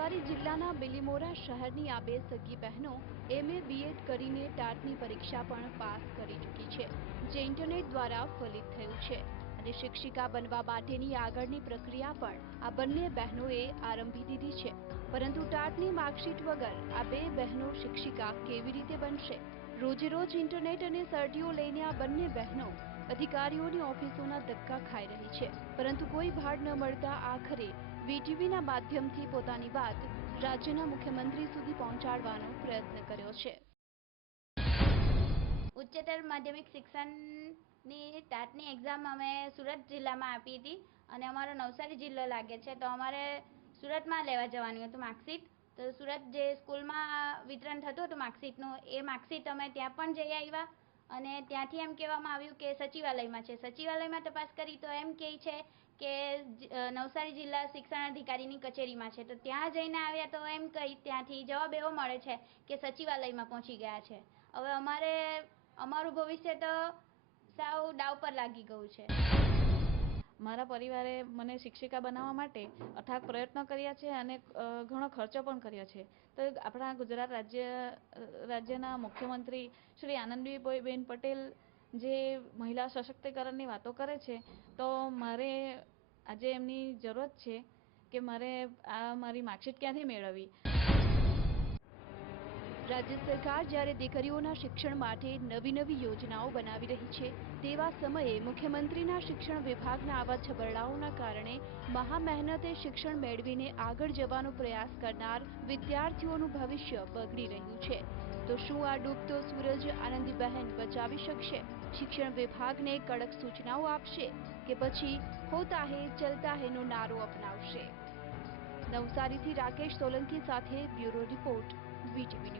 નવસારી જિલ્લાના બિલીમોરા શહેરની આ બે સગી બહેનો એમએ બીએડ કરીને ટાટની પરીક્ષા પણ પાસ કરી ચૂકી છે, જે ઇન્ટરનેટ દ્વારા ફલિત થયું છે. અને શિક્ષિકા બનવા માટેની આગળની પ્રક્રિયા પણ આ બંને બહેનોએ આરંભી દીધી છે. પરંતુ ટાટની માર્કશીટ વગર આ બે બહેનો શિક્ષિકા કેવી રીતે બનશે? રોજે રોજ ઇન્ટરનેટ અને સર્ટીઓ લઈને આ બંને બહેનો અધિકારીઓની ઓફિસોના ધક્કા ખાઈ રહી છે. પરંતુ કોઈ ભાડ ન મળતા આખરે વીટીવીના માધ્યમથી પોતાની વાત રાજ્યના મુખ્યમંત્રી સુધી પહોંચાડવાનો પ્રયત્ન કર્યો છે. ઉચ્ચતર માધ્યમિક શિક્ષણની ટાટની એક્ઝામ અમે સુરત જિલ્લામાં આપી હતી અને અમારો નવસારી જિલ્લો લાગે છે, તો અમારે સુરતમાં લેવા જવાનું હતું માર્કશીટ. તો સુરત જે સ્કૂલમાં વિતરણ થતું હતું માર્કશીટનું, એ માર્કશીટ અમે ત્યાં પણ જઈ આવ્યા. અને ત્યાંથી એમ કહેવામાં આવ્યું કે સચિવાલયમાં છે. સચિવાલયમાં તપાસ કરી તો એમ કહે છે કે નવસારી જિલ્લા શિક્ષણ અધિકારીની કચેરીમાં છે. તો ત્યાં જઈને આવ્યા તો એમ કહી ત્યાંથી જવાબ એવો મળે છે કે સચિવાલયમાં પહોંચી ગયા છે. હવે અમારે, અમારું ભવિષ્ય તો સાવ દાવ પર લાગી ગયું છે. મારા પરિવારે મને શિક્ષિકા બનાવવા માટે અથાગ પ્રયત્નો કર્યા છે અને ઘણો ખર્ચો પણ કર્યો છે. તો આપણા ગુજરાત રાજ્ય રાજ્યના મુખ્યમંત્રી શ્રી આનંદીબેન પટેલ જે મહિલા સશક્તિકરણની વાતો કરે છે, તો મારે આજે એમની જરૂરત છે કે મારે આ મારી માર્કશીટ ક્યાંથી મેળવવી? રાજ્ય સરકાર જ્યારે દીકરીઓના શિક્ષણ માટે નવી નવી યોજનાઓ બનાવી રહી છે, તેવા સમયે મુખ્યમંત્રીના શિક્ષણ વિભાગના આવા છબરડાઓના કારણે મહા શિક્ષણ મેળવીને આગળ જવાનો પ્રયાસ કરનાર વિદ્યાર્થીઓનું ભવિષ્ય બગડી રહ્યું છે. તો શું આ ડૂબતો સૂરજ આનંદીબહેન બચાવી શકશે? શિક્ષણ વિભાગને કડક સૂચનાઓ આપશે કે પછી હોતા હે, ચલતા હેનો નારો અપનાવશે? નવસારીથી રાકેશ સોલંકી સાથે બ્યુરો રિપોર્ટ, વીટીવી